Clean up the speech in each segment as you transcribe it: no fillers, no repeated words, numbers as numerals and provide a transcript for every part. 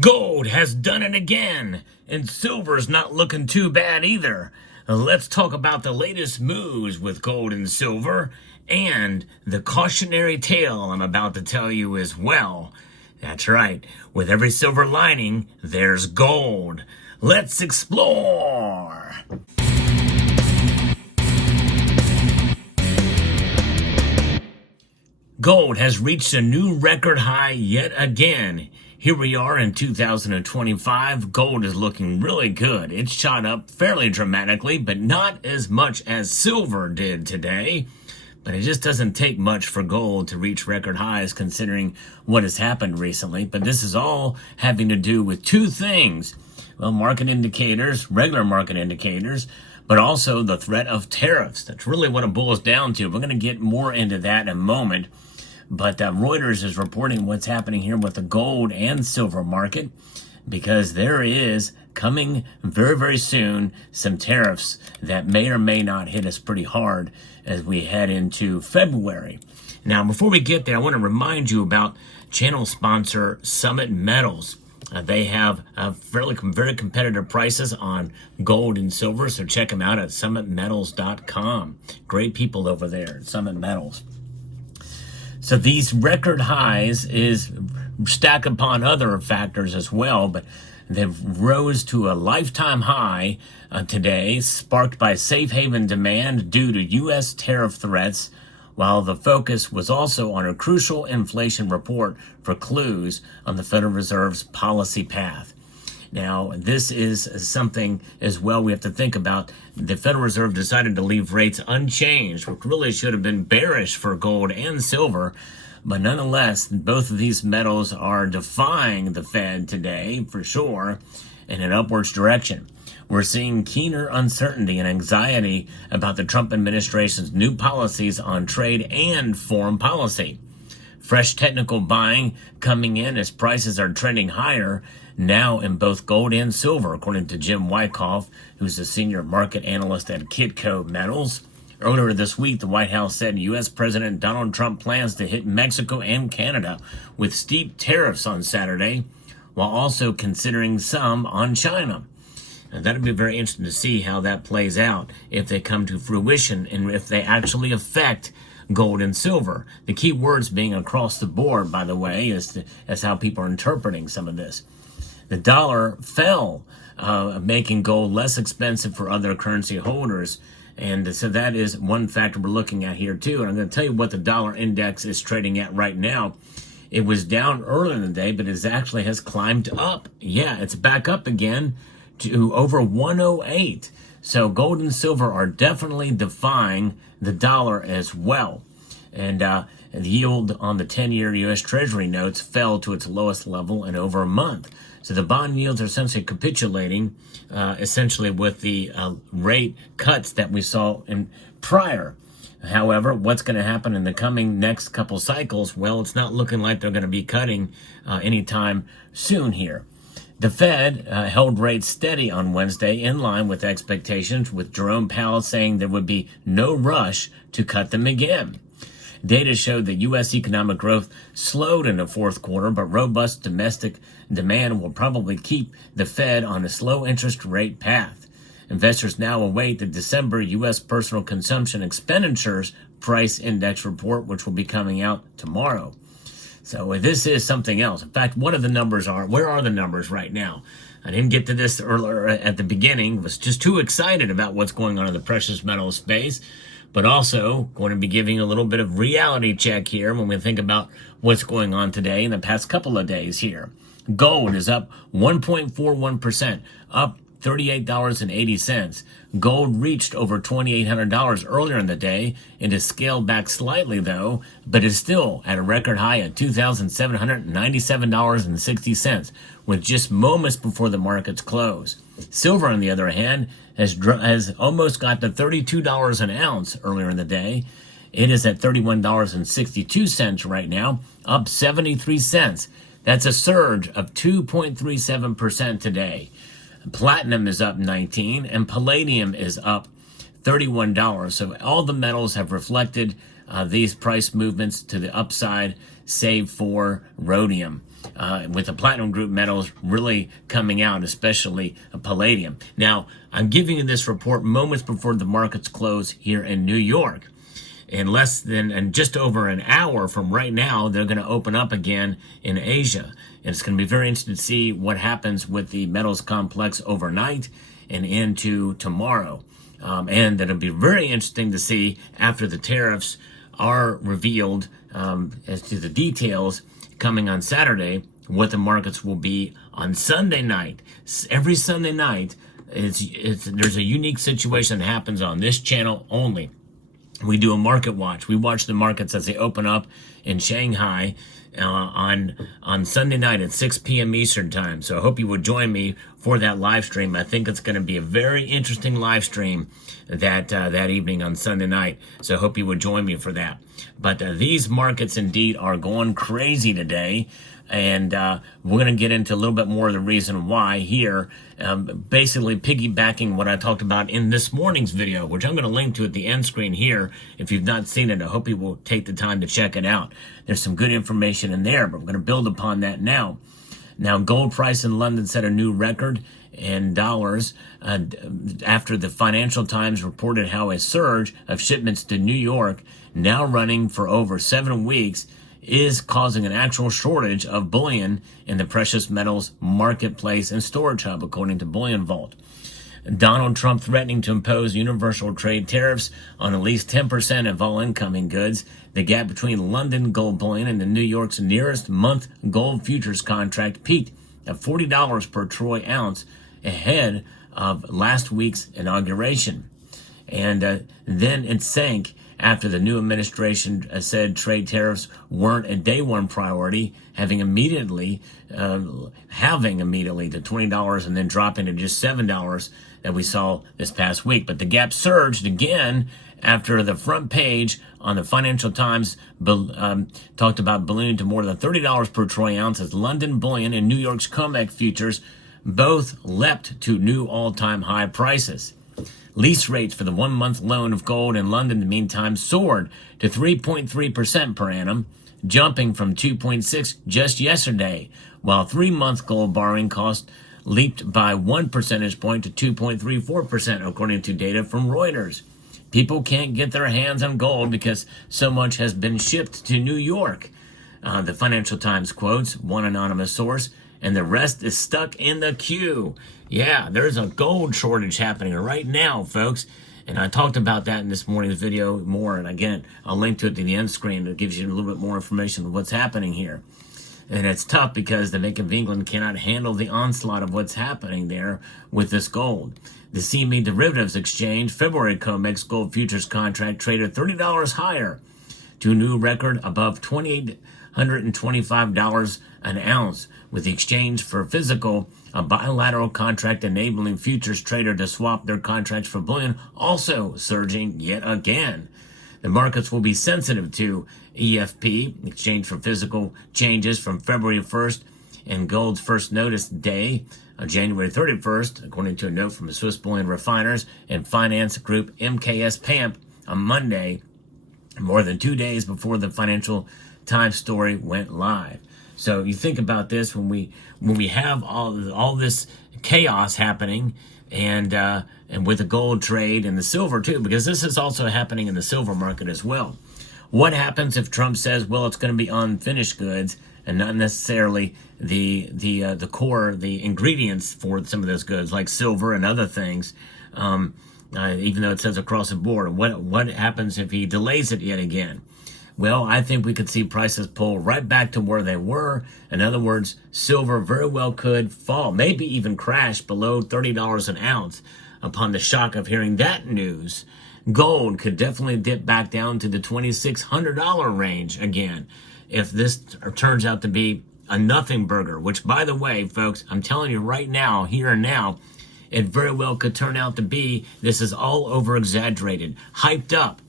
Gold has done it again, and silver's not looking too bad either. Let's talk about the latest moves with gold and silver, and the cautionary tale I'm about to tell you as well. That's right, with every silver lining, there's gold. Let's explore! Gold has reached a new record high yet again. Here we are in 2025. Gold is looking really good. It's shot up fairly dramatically, but not as much as silver did today. But it just doesn't take much for gold to reach record highs considering what has happened recently. But this is all having to do with two things. Well, market indicators, regular market indicators, but also the threat of tariffs. That's really what it boils down to. We're going to get more into that in a moment. But Reuters is reporting what's happening here with the gold and silver market, because there is coming very, very soon some tariffs that may or may not hit us pretty hard as we head into February. Now, before we get there, I want to remind you about channel sponsor Summit Metals. They have very competitive prices on gold and silver, so check them out at summitmetals.com. Great people over there at Summit Metals. So these record highs is stacked upon other factors as well, but they've rose to a lifetime high today, sparked by safe haven demand due to U.S. tariff threats, while the focus was also on a crucial inflation report for clues on the Federal Reserve's policy path. Now, this is something as well we have to think about. The Federal Reserve decided to leave rates unchanged, which really should have been bearish for gold and silver. But nonetheless, both of these metals are defying the Fed today, for sure, in an upwards direction. We're seeing keener uncertainty and anxiety about the Trump administration's new policies on trade and foreign policy. Fresh technical buying coming in as prices are trending higher now in both gold and silver, according to Jim Wyckoff, who's the senior market analyst at Kitco Metals. Earlier this week, the White House said U.S. President Donald Trump plans to hit Mexico and Canada with steep tariffs on Saturday, while also considering some on China. Now, that'll be very interesting to see how that plays out, if they come to fruition and if they actually affect gold and silver. The key words being across the board, by the way, as how people are interpreting some of this. The dollar fell, making gold less expensive for other currency holders. And so that is one factor we're looking at here too. And I'm going to tell you what the dollar index is trading at right now. It was down earlier in the day, but it actually has climbed up. Yeah, it's back up again to over 108. So gold and silver are definitely defying the dollar as well. And the yield on the 10-year U.S. Treasury notes fell to its lowest level in over a month. So the bond yields are essentially capitulating, essentially with the rate cuts that we saw in prior. However, what's going to happen in the coming next couple cycles? Well, it's not looking like they're going to be cutting anytime soon here. The Fed held rates steady on Wednesday in line with expectations, with Jerome Powell saying there would be no rush to cut them again. Data showed that U.S. economic growth slowed in the fourth quarter, but robust domestic demand will probably keep the Fed on a slow interest rate path. Investors now await the December U.S. personal consumption expenditures price index report, which will be coming out tomorrow. So this is something else. In fact, what are the numbers where are the numbers right now? I didn't get to this earlier at the beginning. Was just too excited about what's going on in the precious metal space. But also going to be giving a little bit of reality check here when we think about what's going on today in the past couple of days here. Gold is up 1.41%, up $38.80. Gold reached over $2,800 earlier in the day. It has scaled back slightly, though, but is still at a record high at $2,797.60, with just moments before the markets close. Silver, on the other hand, has almost got to $32 an ounce earlier in the day. It is at $31.62 right now, up 73 cents. That's a surge of 2.37% today. Platinum is up 19, and palladium is up $31. So all the metals have reflected these price movements to the upside, save for rhodium. with the platinum group metals really coming out, especially palladium. Now, I'm giving you this report moments before the markets close here in New York. In less than and just over an hour from right now, they're going to open up again in Asia. And it's going to be very interesting to see what happens with the metals complex overnight and into tomorrow. And it'll be very interesting to see after the tariffs are revealed as to the details coming on Saturday, what the markets will be on Sunday night. Every Sunday night, there's a unique situation that happens on this channel only. We do a market watch. We watch the markets as they open up in Shanghai on Sunday night at 6 p.m. Eastern time. So I hope you will join me for that live stream. I think it's going to be a very interesting live stream that evening on Sunday night. So I hope you will join me for that. But these markets indeed are going crazy today. And we're going to get into a little bit more of the reason why here, basically piggybacking what I talked about in this morning's video, which I'm going to link to at the end screen here. If you've not seen it, I hope you will take the time to check it out. There's some good information in there, but we're going to build upon that now. Now, gold price in London set a new record in dollars after the Financial Times reported how a surge of shipments to New York, now running for over 7 weeks, is causing an actual shortage of bullion in the precious metals marketplace and storage hub, according to Bullion Vault. Donald Trump threatening to impose universal trade tariffs on at least 10% of all incoming goods. The gap between London gold bullion and the New York's nearest month gold futures contract peaked at $40 per troy ounce ahead of last week's inauguration. And then it sank after the new administration said trade tariffs weren't a day one priority, having immediately to $20 and then dropping to just $7 that we saw this past week. But the gap surged again after the front page on the Financial Times talked about ballooning to more than $30 per troy ounce as London bullion and New York's COMEX futures both leapt to new all-time high prices. Lease rates for the 1 month loan of gold in London, in the meantime, soared to 3.3% per annum, jumping from 2.6% just yesterday, while 3 month gold borrowing costs leaped by 1 percentage point to 2.34%, according to data from Reuters. People can't get their hands on gold because so much has been shipped to New York. The Financial Times quotes one anonymous source, and the rest is stuck in the queue. Yeah, there's a gold shortage happening right now, folks. And I talked about that in this morning's video more. And again, I'll link to it in the end screen. It gives you a little bit more information on what's happening here. And it's tough because the Bank of England cannot handle the onslaught of what's happening there with this gold. The CME Derivatives Exchange February COMEX gold futures contract traded $30 higher to a new record above $2,825 an ounce, with the exchange for physical, a bilateral contract enabling futures trader to swap their contracts for bullion, also surging yet again. The markets will be sensitive to EFP, exchange for physical, changes from February 1st and gold's first notice day on January 31st, according to a note from the Swiss Bullion Refiners and Finance Group MKS PAMP on Monday, more than 2 days before the Financial Times story went live. So you think about this when we have all this chaos happening, and with the gold trade and the silver too, because this is also happening in the silver market as well. What happens if Trump says, well, it's going to be on finished goods and not necessarily the core, the ingredients for some of those goods like silver and other things, even though it says across the board? What happens if he delays it yet again? Well, I think we could see prices pull right back to where they were. In other words, silver very well could fall, maybe even crash below $30 an ounce upon the shock of hearing that news. Gold could definitely dip back down to the $2,600 range again if this turns out to be a nothing burger, which, by the way, folks, I'm telling you right now, here and now, it very well could turn out to be. This is all over-exaggerated, hyped up.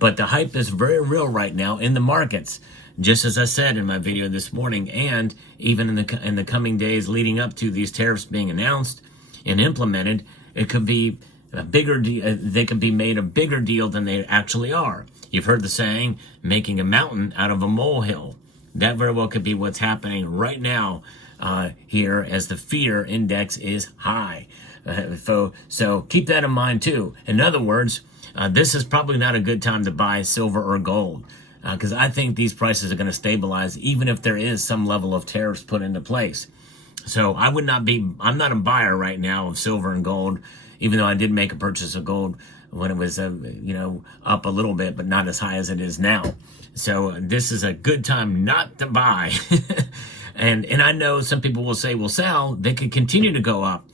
But the hype is very real right now in the markets, just as I said in my video this morning, and even in the coming days leading up to these tariffs being announced and implemented, it could be a bigger deal. They could be made a bigger deal than they actually are. You've heard the saying, making a mountain out of a molehill. That very well could be what's happening right now here as the fear index is high. So keep that in mind too. In other words, this is probably not a good time to buy silver or gold, because I think these prices are going to stabilize even if there is some level of tariffs put into place. So I'm not a buyer right now of silver and gold, even though I did make a purchase of gold when it was, up a little bit, but not as high as it is now. So this is a good time not to buy. And I know some people will say, well, Sal, they could continue to go up.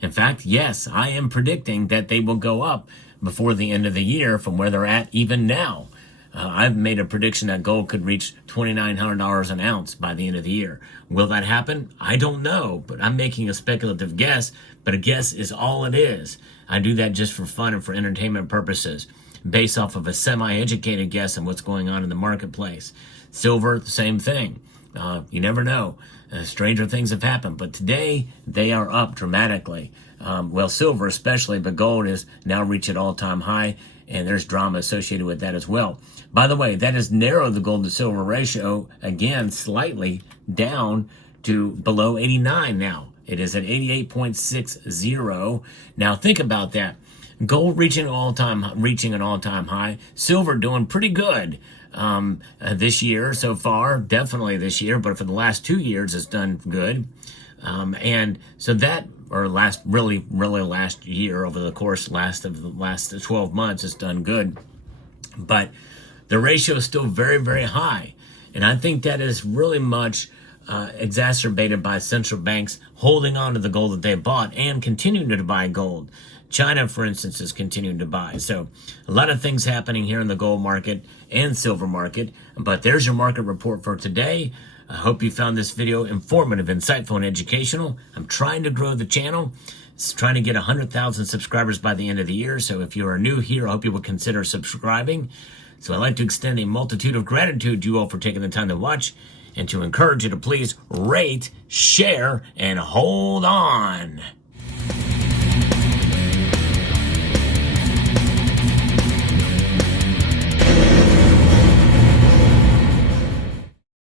In fact, yes, I am predicting that they will go up before the end of the year from where they're at even now. I've made a prediction that gold could reach $2,900 an ounce by the end of the year. Will that happen? I don't know, but I'm making a speculative guess, but a guess is all it is. I do that just for fun and for entertainment purposes, based off of a semi-educated guess on what's going on in the marketplace. Silver, the same thing. You never know. Stranger things have happened, but today they are up dramatically. Silver especially, but gold is now reached an all-time high, and there's drama associated with that as well. By the way, that has narrowed the gold to silver ratio again slightly down to below 89 now. It is at 88.60. Now think about that. Gold reaching an all-time high. Silver doing pretty good this year so far, definitely this year, but for the last 2 years it's done good. And so that, or last year, over the course of the last 12 months, it's done good. But the ratio is still very, very high. And I think that is really much exacerbated by central banks holding on to the gold that they bought and continuing to buy gold. China, for instance, is continuing to buy. So a lot of things happening here in the gold market and silver market. But there's your market report for today. I hope you found this video informative, insightful, and educational. I'm trying to grow the channel. It's trying to get 100,000 subscribers by the end of the year. So if you are new here, I hope you will consider subscribing. So I'd like to extend a multitude of gratitude to you all for taking the time to watch, and to encourage you to please rate, share, and hold on.